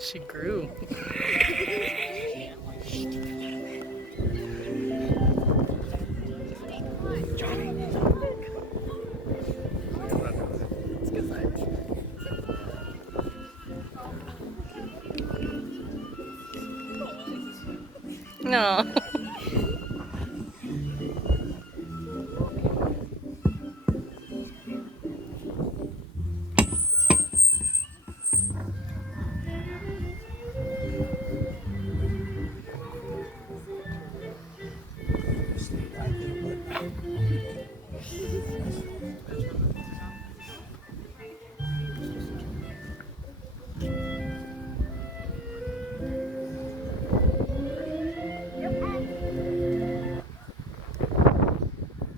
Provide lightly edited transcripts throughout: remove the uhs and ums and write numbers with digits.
She grew. No.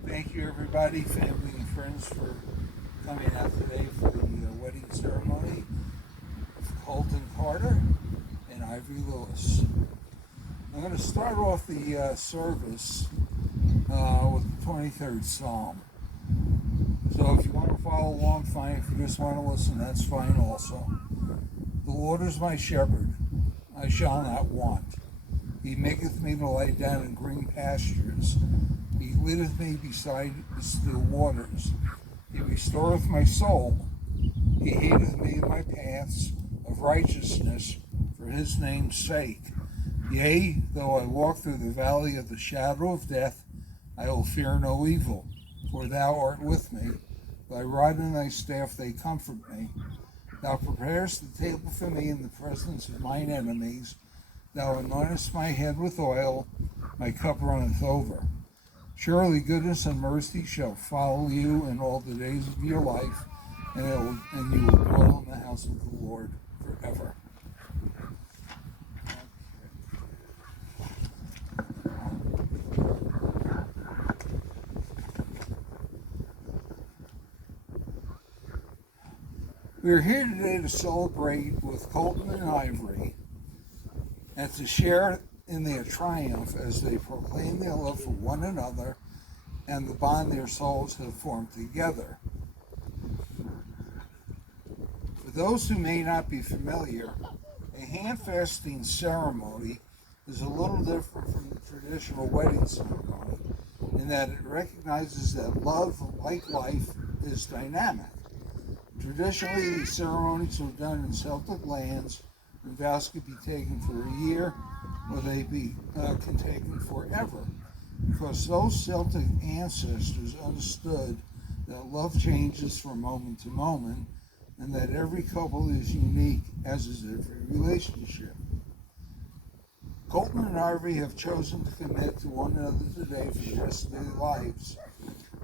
Thank you, everybody, family and friends, for coming out today for the wedding ceremony of Colton Carter and Ivory Lewis. I'm going to start off the service with the 23rd Psalm. So if you want to follow along, fine. If you just want to listen, that's fine also. The Lord is my shepherd, I shall not want. He maketh me to lie down in green pastures. He leadeth me beside the still waters. He restoreth my soul. He aideth me in my paths of righteousness for his name's sake. Yea, though I walk through the valley of the shadow of death, I will fear no evil, for thou art with me. Thy rod and thy staff, they comfort me. Thou preparest the table for me in the presence of mine enemies. Thou anointest my head with oil, my cup runneth over. Surely goodness and mercy shall follow you in all the days of your life, and you will dwell in the house of the Lord forever. We are here today to celebrate with Colton and Ivory and to share in their triumph as they proclaim their love for one another and the bond their souls have formed together. For those who may not be familiar, a hand-fasting ceremony is a little different from the traditional wedding ceremony in that it recognizes that love, like life, is dynamic. Traditionally, these ceremonies were done in Celtic lands, and vows could be taken for a year, or they can taken forever, because those Celtic ancestors understood that love changes from moment to moment, and that every couple is unique, as is every relationship. Colton and Ivory have chosen to commit to one another today for the rest of their lives,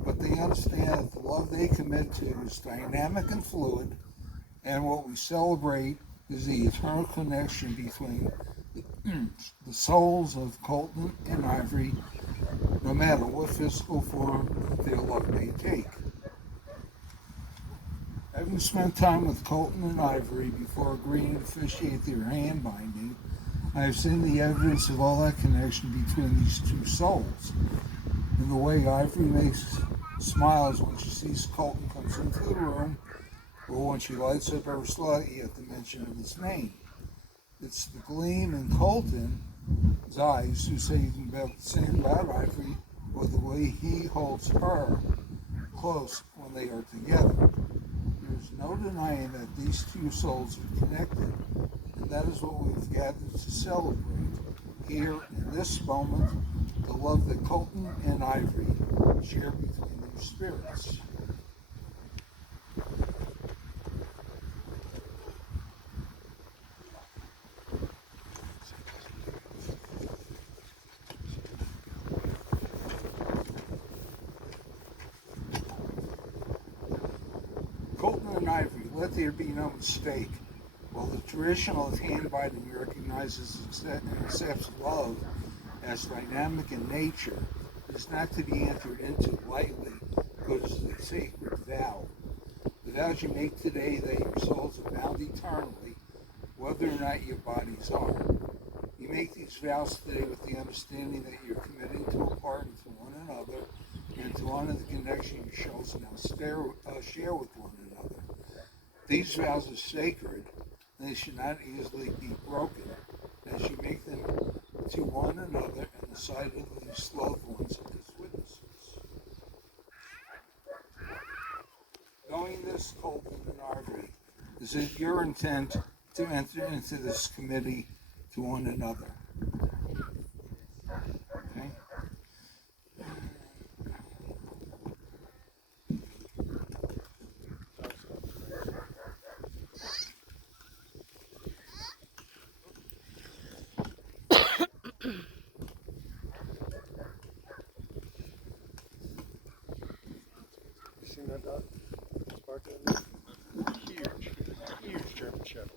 but they understand that the love they commit to is dynamic and fluid, and what we celebrate is the eternal connection between the souls of Colton and Ivory, no matter what physical form their love may take. Having spent time with Colton and Ivory before agreeing to officiate their hand binding, I have seen the evidence of all that connection between these two souls. In the way Ivory smiles when she sees Colton comes into the room, or when she lights up ever slightly at the mention of his name. It's the gleam in Colton's eyes who say the same about Ivory or the way he holds her close when they are together. There is no denying that these two souls are connected, and that is what we've gathered to celebrate here in this moment, the love that Colton and Ivory share between their spirits. Colton and Ivory, let there be no mistake. While the tradition of handwriting recognizes and accepts love as dynamic in nature, it is not to be entered into lightly because it is a sacred vow. The vows you make today that your souls are bound eternally, whether or not your bodies are. You make these vows today with the understanding that you're committing to a partner to one another and to honor the connection your souls now share with one another. These vows are sacred, and they should not easily be broken, as you make them to one another and the sight of these loved ones as witnesses. Knowing this, Colton and Ivory, is it your intent to enter into this committee to one another? Okay? You seen that dog? Sparkling? Huge. Huge German Shepherd.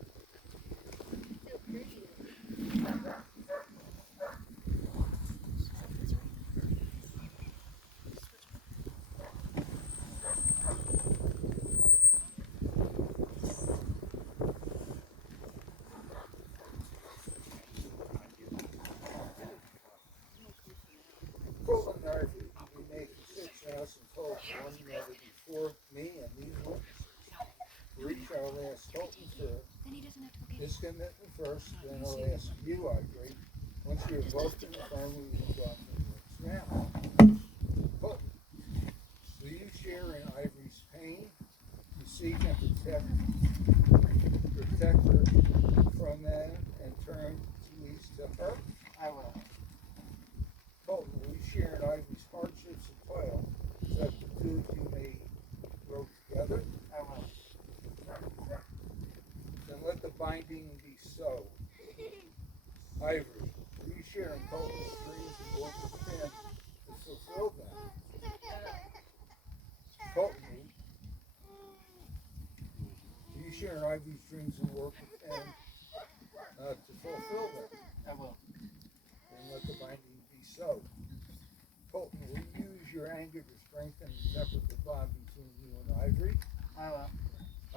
Colton and Ivory, we make the 6,000 total one another before me and these witnesses. For each, I'll ask Colton for his commitment first, then I'll ask you, Ivory. Once you're both confirmed, we will go on to the next round. Colton, will you share in Ivory's pain? You seek and protect her from that and turn peace to her? I will. Colton, will you share in Ivory's hardships and toil so that the two of you may grow together? I will. Then let the binding be so. Ivory, will you share in Colton's dreams and work with him to fulfill them? Colton, will you share in Ivory's dreams and work with him to fulfill them? I will. And let the binding be so. Colton, will you use your anger to strengthen and temper the bond between you and Ivory? I will.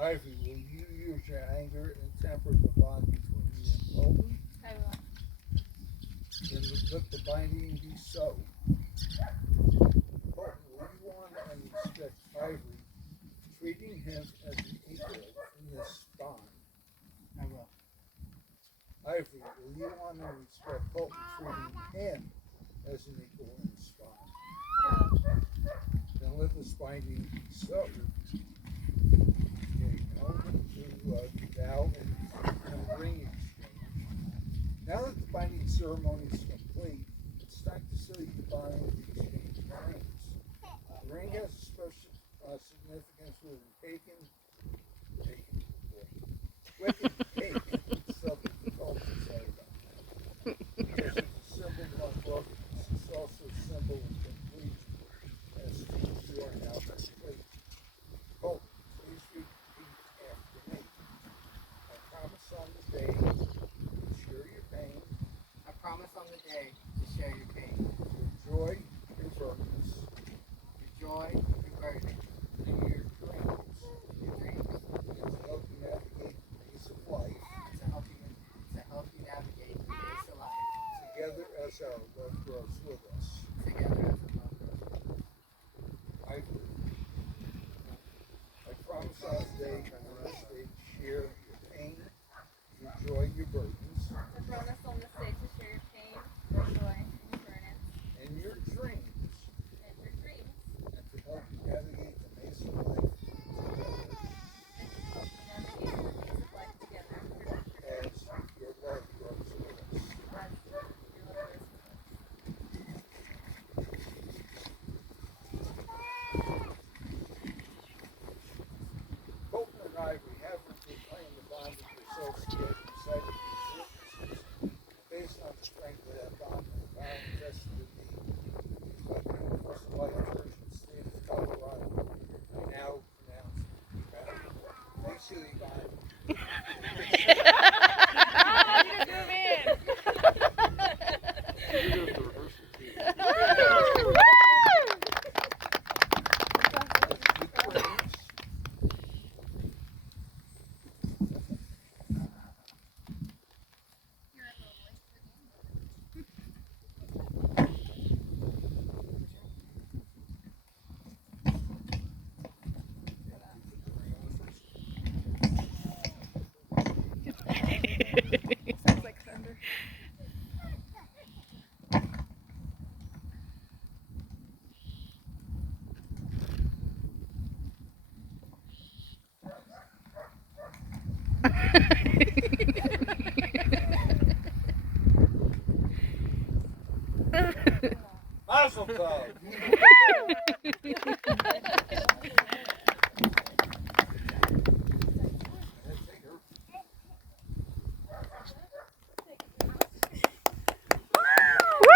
Ivory, will you use your anger and temper the bond between you and Colton? I will. Then let the binding be so. Colton, will you honor and respect Ivory, treating him as an equal in this bond? I will. Ivory, will you honor and respect Colton, treating him as an equal in this bond? Then let this binding be so. Okay, now we're going to do vow and ring exchange. Now that the binding ceremony is complete, it's time to seal the bond with the exchange of rings. The ring has a special significance with Southern culture, sorry about that. Because it's a symbol of brokenness. It's also a symbol of completion, as you are now complete. Colton, please repeat after me. I promise on the day to share your pain, I promise on the day to share your pain, your joy, your burdens, your joy, your burden, and your dreams. your associated cited these witnesses based on the strength of that document. Found invested in the First Life Church in the state of Colorado. I now pronounce it. Thanks, Yvonne. You're the rehearsal team. Sounds like thunder. Mazel tov. Woo!